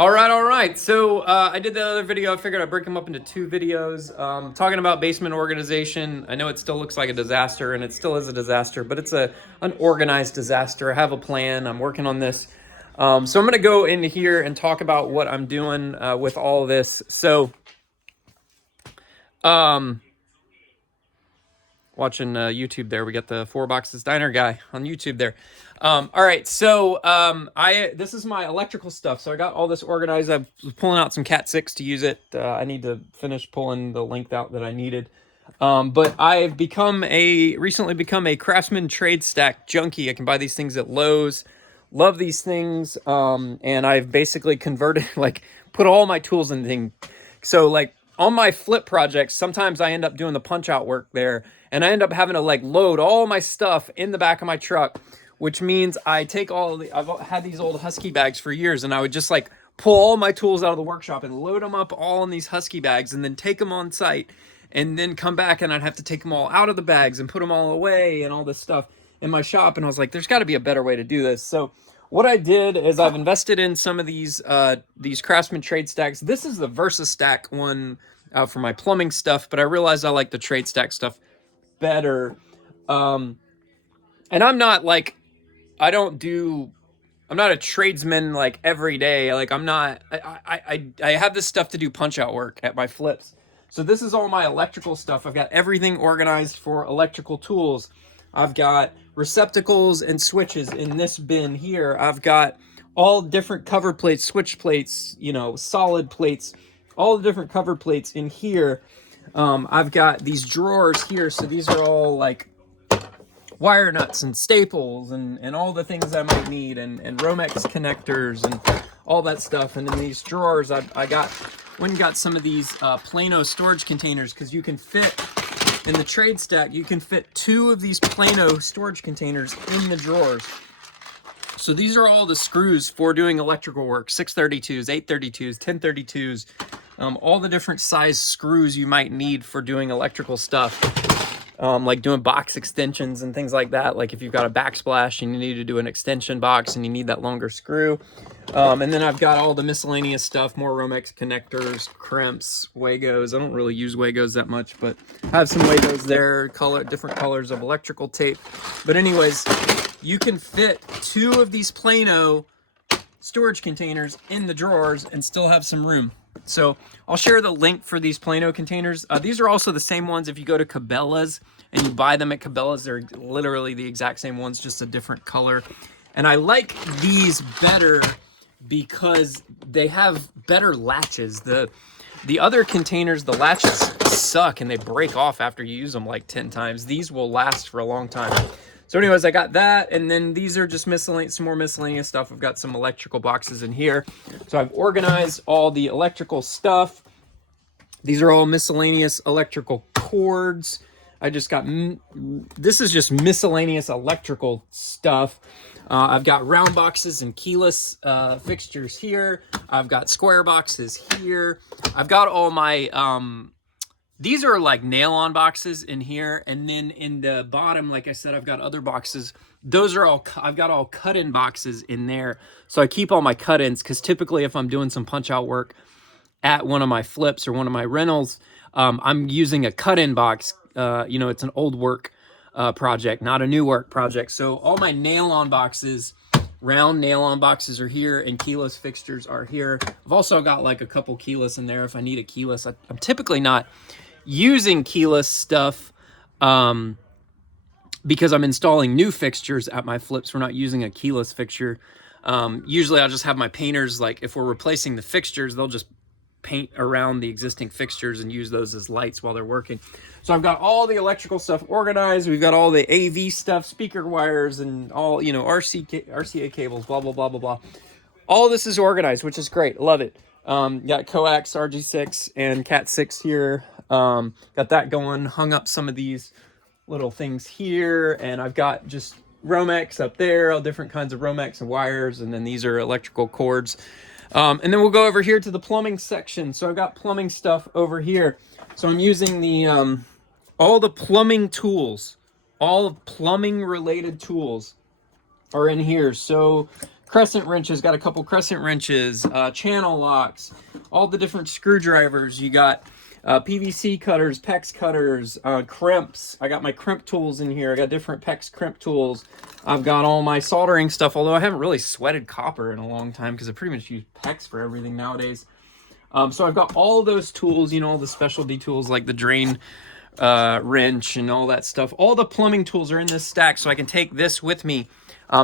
All right. So I did the other video. I figured I'd break them up into two videos. Talking about basement organization. I know it still looks like a disaster, and it still is a disaster, but it's an organized disaster. I have a plan. I'm working on this. So I'm going to go into here and talk about what I'm doing with all of this. So, watching YouTube there. We got the Four Boxes Diner guy on YouTube there. All right, so this is my electrical stuff. So I got all this organized. I was pulling out some Cat 6 to use it. I need to finish pulling the length out that I needed. But I've recently become a Craftsman trade stack junkie. I can buy these things at Lowe's. Love these things. And I've basically converted, like, put all my tools in the thing. So, like, on my flip projects, sometimes I end up doing the punch out work there, and I end up having to like load all my stuff in the back of my truck, which means I take I've had these old Husky bags for years, and I would just like pull all my tools out of the workshop and load them up all in these Husky bags and then take them on site and then come back, and I'd have to take them all out of the bags and put them all away and all this stuff in my shop. And I was like, there's got to be a better way to do this. So what I did is I've invested in some of these Craftsman trade stacks. This is the Versa stack one for my plumbing stuff, but I realized I like the trade stack stuff better. And I'm not like, I'm not a tradesman like every day. Like I have this stuff to do punch out work at my flips. So this is all my electrical stuff. I've got everything organized for electrical tools. I've got receptacles and switches in this bin here. I've got all different cover plates, switch plates, solid plates, all the different cover plates in here. I've got these drawers here. So these are all like wire nuts and staples and all the things I might need, and Romex connectors and all that stuff. And in these drawers, I went and got some of these Plano storage containers, because you can fit, in the trade stack, you can fit 2 of these Plano storage containers in the drawers. So these are all the screws for doing electrical work: 632s, 832s, 1032s, all the different size screws you might need for doing electrical stuff. Like doing box extensions and things like that. Like if you've got a backsplash and you need to do an extension box and you need that longer screw. And then I've got all the miscellaneous stuff, more Romex connectors, crimps, Wagos. I don't really use Wagos that much, but I have some Wagos there, different colors of electrical tape. But anyways, you can fit 2 of these Plano storage containers in the drawers and still have some room. So I'll share the link for these Plano containers. These are also the same ones if you go to Cabela's and you buy them at Cabela's. They're literally the exact same ones, just a different color. And I like these better because they have better latches. The other containers, the latches suck and they break off after you use them like 10 times. These will last for a long time. So anyways, I got that, and then these are just some more miscellaneous stuff. I've got some electrical boxes in here. So I've organized all the electrical stuff. These are all miscellaneous electrical cords. This is just miscellaneous electrical stuff. I've got round boxes and keyless fixtures here. I've got square boxes here. I've got all my... these are like nail-on boxes in here, and then in the bottom, like I said, I've got other boxes. I've got all cut-in boxes in there. So I keep all my cut-ins, because typically if I'm doing some punch-out work at one of my flips or one of my rentals, I'm using a cut-in box. It's an old work project, not a new work project. So all my nail-on boxes, round nail-on boxes, are here, and keyless fixtures are here. I've also got like a couple keyless in there if I need a keyless. I'm typically not using keyless stuff because I'm installing new fixtures at my flips. We're not using a keyless fixture. Usually I'll just have my painters, like if we're replacing the fixtures, they'll just paint around the existing fixtures and use those as lights while they're working. So I've got all the electrical stuff organized. We've got all the AV stuff, speaker wires, and all, RCA cables, blah, blah, blah, blah, blah. All this is organized, which is great. Love it. Got coax, RG6, and Cat 6 here. Got that going. Hung up some of these little things here, and I've got just Romex up there, all different kinds of Romex and wires, and then these are electrical cords. And then we'll go over here to the plumbing section. So I've got plumbing stuff over here. So I'm using the all the plumbing tools, all plumbing related tools are in here. So crescent wrenches, got a couple crescent wrenches, channel locks, all the different screwdrivers. You got PVC cutters, PEX cutters, crimps. I got my crimp tools in here. I got different PEX crimp tools. I've got all my soldering stuff, although I haven't really sweated copper in a long time because I pretty much use PEX for everything nowadays. So I've got all those tools, you know, all the specialty tools like the drain wrench and all that stuff. All the plumbing tools are in this stack, so I can take this with me.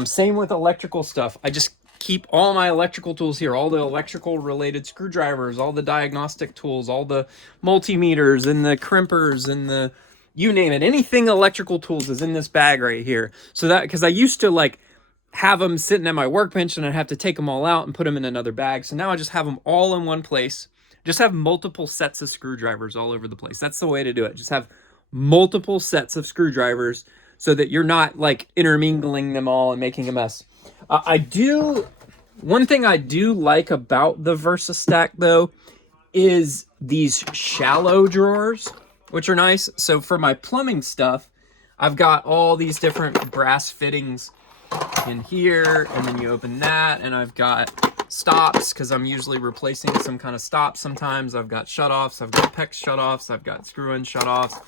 Same with electrical stuff. I just keep all my electrical tools here, all the electrical related screwdrivers, all the diagnostic tools, all the multimeters and the crimpers and the, you name it, anything electrical tools is in this bag right here. So that, because I used to like have them sitting at my workbench and I'd have to take them all out and put them in another bag. So now I just have them all in one place. Just have multiple sets of screwdrivers all over the place. That's the way to do it. Just have multiple sets of screwdrivers so that you're not like intermingling them all and making a mess. One thing I do like about the VersaStack though is these shallow drawers, which are nice. So for my plumbing stuff, I've got all these different brass fittings in here, and then you open that, and I've got stops because I'm usually replacing some kind of stop sometimes. I've got shutoffs, I've got PEX shutoffs, I've got screw-in shutoffs,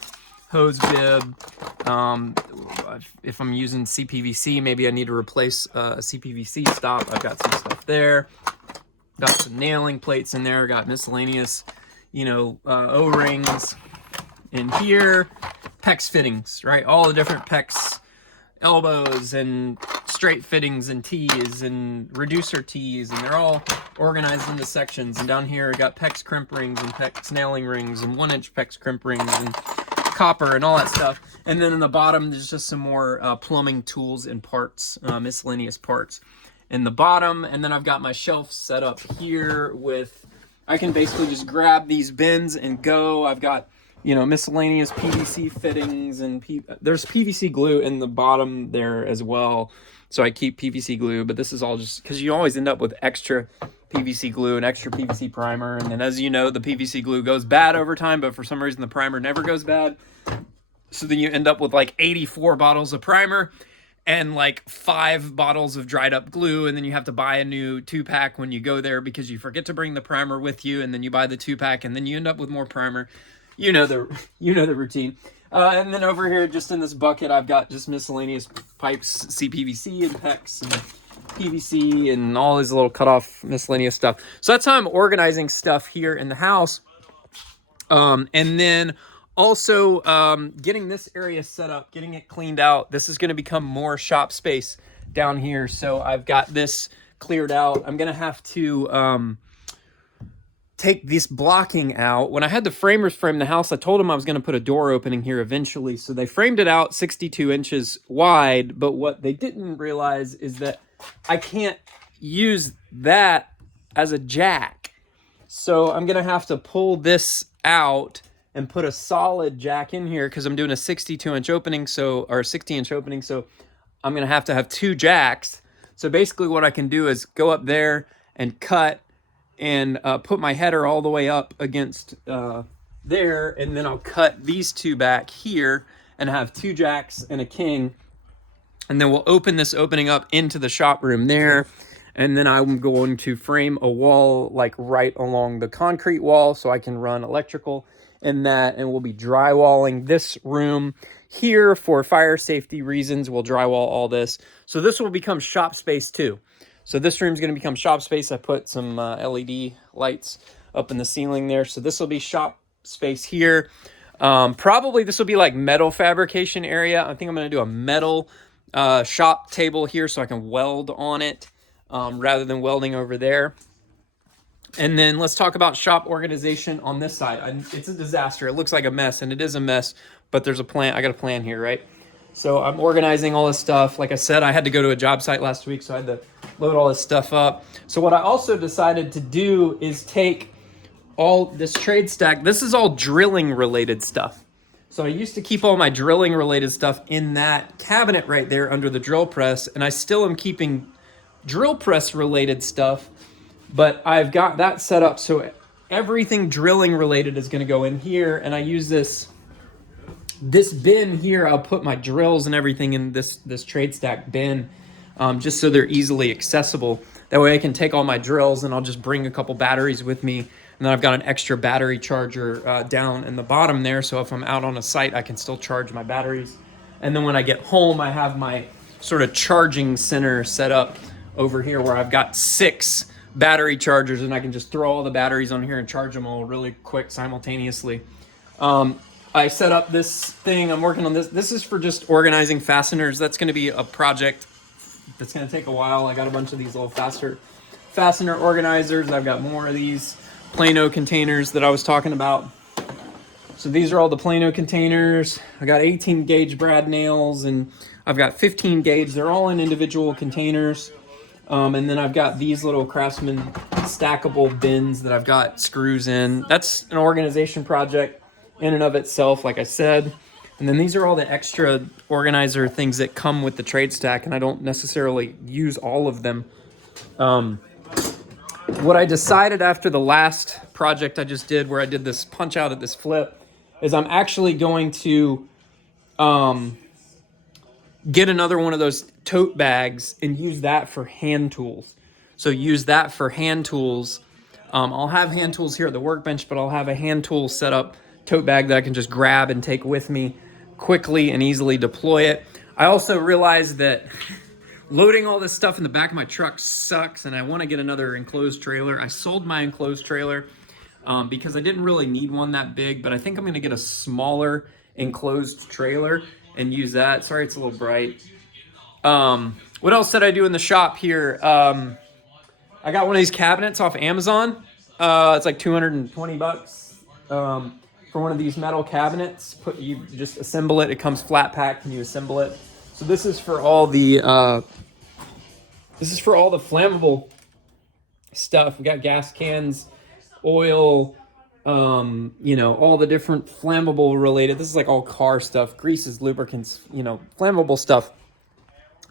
hose bib. If I'm using CPVC, maybe I need to replace a CPVC stop. I've got some stuff there. Got some nailing plates in there. Got miscellaneous, you know, O-rings in here. PEX fittings, right? All the different PEX elbows and straight fittings and tees and reducer tees, and they're all organized into sections. And down here, I got PEX crimp rings and PEX nailing rings and 1-inch PEX crimp rings and copper and all that stuff. And then in the bottom, there's just some more plumbing tools and parts, miscellaneous parts in the bottom. And then I've got my shelf set up here with, I can basically just grab these bins and go. I've got, you know, miscellaneous PVC fittings and there's PVC glue in the bottom there as well. So I keep PVC glue, but this is all just because you always end up with extra PVC glue and extra PVC primer. And then as you know, the PVC glue goes bad over time, but for some reason the primer never goes bad. So then you end up with like 84 bottles of primer and like 5 bottles of dried up glue. And then you have to buy a new 2-pack when you go there because you forget to bring the primer with you. And then you buy the 2-pack and then you end up with more primer. You know the routine. And then over here, just in this bucket, I've got just miscellaneous pipes, CPVC and PEX and PVC and all these little cut-off miscellaneous stuff. So that's how I'm organizing stuff here in the house. And then also getting this area set up, getting it cleaned out. This is going to become more shop space down here. So I've got this cleared out. I'm going to have to take this blocking out. When I had the framers frame the house, I told them I was going to put a door opening here eventually. So they framed it out 62 inches wide. But what they didn't realize is that I can't use that as a jack. So I'm going to have to pull this out and put a solid jack in here because I'm doing a 62-inch opening, or 60-inch opening. So I'm going to have 2 jacks. So basically what I can do is go up there and cut and put my header all the way up against there, and then I'll cut these 2 back here and have 2 jacks and a king, and then we'll open this opening up into the shop room there, and then I'm going to frame a wall like right along the concrete wall so I can run electrical in that, and we'll be drywalling this room here for fire safety reasons. We'll drywall all this, so this will become shop space too. So this room's going to become shop space. I put some LED lights up in the ceiling there. So this will be shop space here. Probably this will be like metal fabrication area. I think I'm going to do a metal shop table here so I can weld on it rather than welding over there. And then let's talk about shop organization on this side. It's a disaster. It looks like a mess, and it is a mess, but there's a plan. I got a plan here, right? So I'm organizing all this stuff. Like I said, I had to go to a job site last week, so I had to load all this stuff up. So what I also decided to do is take all this trade stack. This is all drilling related stuff. So I used to keep all my drilling related stuff in that cabinet right there under the drill press, and I still am keeping drill press related stuff, but I've got that set up so everything drilling related is going to go in here, and I use this bin here. I'll put my drills and everything in this trade stack bin. just so they're easily accessible. That way I can take all my drills and I'll just bring a couple batteries with me. And then I've got an extra battery charger down in the bottom there. So if I'm out on a site, I can still charge my batteries. And then when I get home, I have my sort of charging center set up over here where I've got 6 battery chargers, and I can just throw all the batteries on here and charge them all really quick simultaneously. I set up this thing. I'm working on this. This is for just organizing fasteners. That's going to be a project that's going to take a while. I got a bunch of these little fastener organizers. I've got more of these Plano containers that I was talking about. So these are all the Plano containers. I got 18 gauge brad nails, and I've got 15 gauge. They're all in individual containers. And then I've got these little Craftsman stackable bins that I've got screws in. That's an organization project in and of itself, like I said. And then these are all the extra organizer things that come with the trade stack, and I don't necessarily use all of them. What I decided after the last project I just did, where I did this punch out at this flip, is I'm actually going to get another one of those tote bags and use that for hand tools. So use that for hand tools. I'll have hand tools here at the workbench, but I'll have a hand tool set up tote bag that I can just grab and take with me quickly and easily deploy it. I also realized that loading all this stuff in the back of my truck sucks, and I want to get another enclosed trailer. I sold my enclosed trailer because I didn't really need one that big, but I think I'm going to get a smaller enclosed trailer and use that. Sorry, it's a little bright. What else did I do in the shop here? I got one of these cabinets off Amazon. It's like 220 bucks for one of these metal cabinets. You just assemble it. It comes flat packed and you assemble it. So this is for all the flammable stuff. We got gas cans, oil, all the different flammable related. This is like all car stuff, greases, lubricants, flammable stuff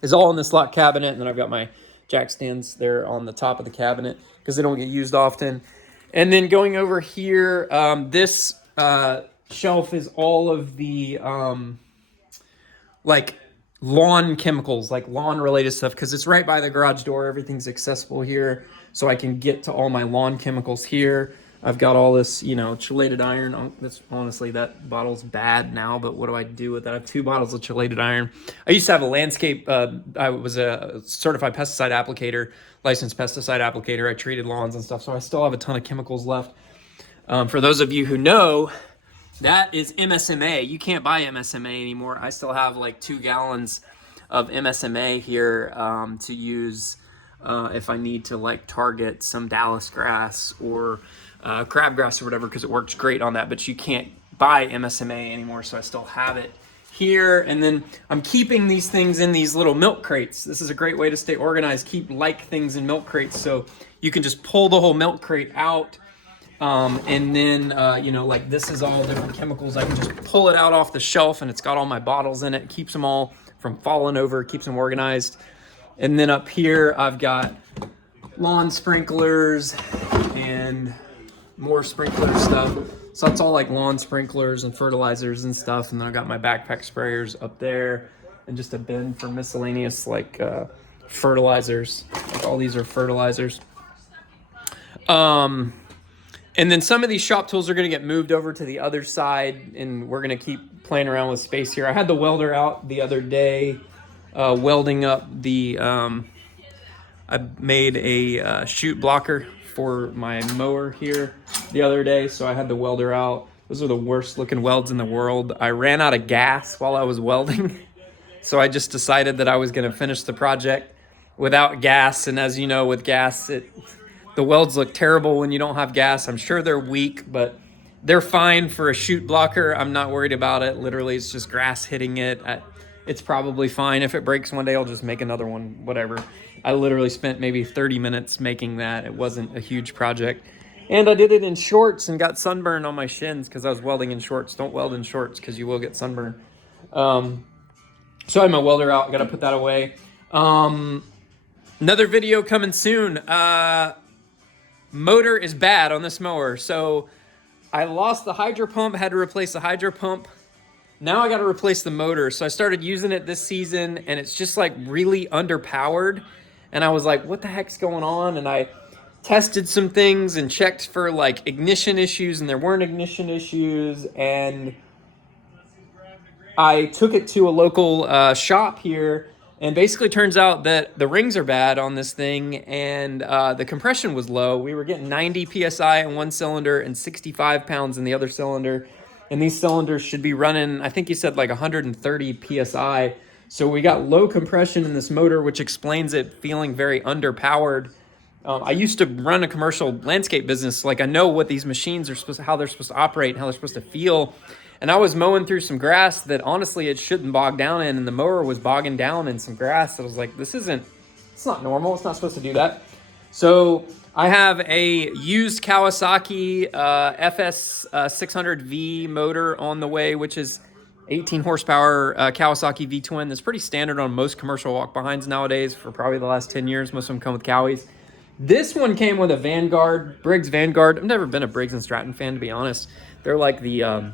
is all in this lock cabinet. And then I've got my jack stands there on the top of the cabinet because they don't get used often. And then going over here, this shelf is all of the like lawn chemicals, like lawn related stuff, because it's right by the garage door. Everything's accessible here, so I can get to all my lawn chemicals here. I've got all this, chelated iron. Honestly, that bottle's bad now, but what do I do with that? I have 2 bottles of chelated iron. I used to have a landscape, I was a certified pesticide applicator, licensed pesticide applicator. I treated lawns and stuff, so I still have a ton of chemicals left. For those of you who know, that is MSMA. You can't buy MSMA anymore. I still have like 2 gallons of MSMA here to use if I need to like target some Dallas grass or crabgrass or whatever, because it works great on that. But you can't buy MSMA anymore, so I still have it here. And then I'm keeping these things in these little milk crates. This is a great way to stay organized. Keep like things in milk crates, so you can just pull the whole milk crate out. And then, like this is all different chemicals. I can just pull it out off the shelf and it's got all my bottles in it. It keeps them all from falling over, keeps them organized. And then up here, I've got lawn sprinklers and more sprinkler stuff. So that's all like lawn sprinklers and fertilizers and stuff. And then I've got my backpack sprayers up there and just a bin for miscellaneous like fertilizers. Like all these are fertilizers. And then some of these shop tools are going to get moved over to the other side, and we're going to keep playing around with space here. I had the welder out the other day, welding up the, I made a chute blocker for my mower here the other day, so I had the welder out. Those are the worst looking welds in the world. I ran out of gas while I was welding, so I just decided that I was going to finish the project without gas, and as you know, with gas, the welds look terrible when you don't have gas. I'm sure they're weak, but they're fine for a chute blocker. I'm not worried about it. Literally, it's just grass hitting it. It's probably fine. If it breaks one day, I'll just make another one, whatever. I literally spent maybe 30 minutes making that. It wasn't a huge project. And I did it in shorts and got sunburn on my shins because I was welding in shorts. Don't weld in shorts because you will get sunburn. So I had my welder out. Got to put that away. Another video coming soon. Motor is bad on this mower, so I lost the hydro pump, had to replace the hydro pump. Now I got to replace the motor. So I started using it this season, and it's just like really underpowered. And I was like, what the heck's going on? And I tested some things and checked for like ignition issues, and there weren't ignition issues. And I took it to a local shop here, and basically turns out that the rings are bad on this thing, and the compression was low. We were getting 90 psi in one cylinder and 65 pounds in the other cylinder, and these cylinders should be running, I think he said like 130 psi. So we got low compression in this motor, which explains it feeling very underpowered. I used to run a commercial landscape business. Like, I know what these machines are supposed to, how they're supposed to operate and how they're supposed to feel. And I was mowing through some grass that honestly it shouldn't bog down in, and the mower was bogging down in some grass. I was like, it's not normal. It's not supposed to do that. So I have a used Kawasaki FS 600V motor on the way, which is 18 horsepower Kawasaki V-twin. That's pretty standard on most commercial walk-behinds nowadays for probably the last 10 years. Most of them come with Cowies. This one came with a Vanguard, Briggs Vanguard. I've never been a Briggs & Stratton fan, to be honest. They're like the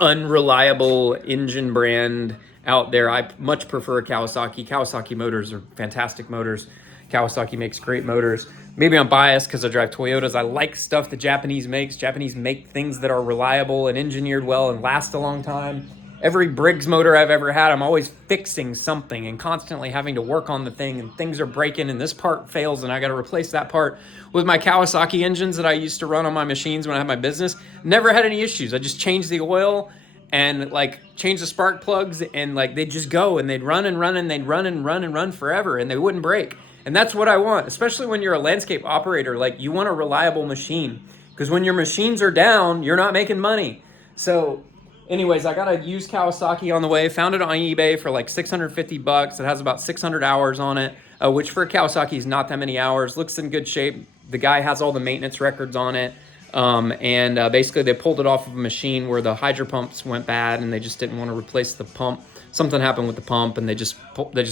unreliable engine brand out there. I much prefer Kawasaki. Kawasaki motors are fantastic motors. Kawasaki makes great motors. Maybe I'm biased because I drive Toyotas. I like stuff the Japanese makes. Japanese make things that are reliable and engineered well and last a long time. Every Briggs motor I've ever had, I'm always fixing something and constantly having to work on the thing, and things are breaking and this part fails and I got to replace that part. With my Kawasaki engines that I used to run on my machines when I had my business, never had any issues. I just changed the oil and like change the spark plugs, and like they'd just go and they'd run and run and they'd run and run and run forever, and they wouldn't break. And that's what I want, especially when you're a landscape operator. Like, you want a reliable machine, because when your machines are down, you're not making money. So anyways, I got a used Kawasaki on the way. Found it on eBay for like 650 bucks. It has about 600 hours on it, which for a Kawasaki is not that many hours. Looks in good shape. The guy has all the maintenance records on it. Basically they pulled it off of a machine where the hydro pumps went bad and they just didn't want to replace the pump. Something happened with the pump and they just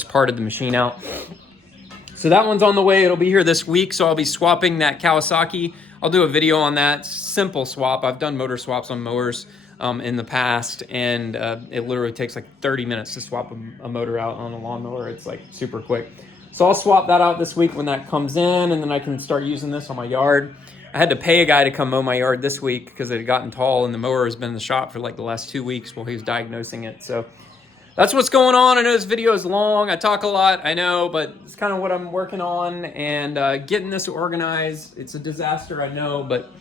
parted the machine out. So that one's on the way. It'll be here this week. So I'll be swapping that Kawasaki. I'll do a video on that. Simple swap. I've done motor swaps on mowers in the past, and it literally takes like 30 minutes to swap a motor out on a lawnmower. It's like super quick. So I'll swap that out this week when that comes in, and then I can start using this on my yard. I had to pay a guy to come mow my yard this week because it had gotten tall, and the mower has been in the shop for like the last 2 weeks while he was diagnosing it. So that's what's going on. I know this video is long. I talk a lot, I know, but it's kind of what I'm working on, and getting this organized. It's a disaster, I know, but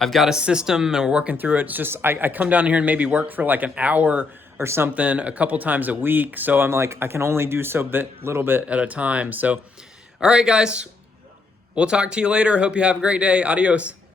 I've got a system and we're working through it. It's just, I come down here and maybe work for like an hour or something a couple times a week. So I'm like, I can only do little bit at a time. So, all right, guys, we'll talk to you later. Hope you have a great day. Adios.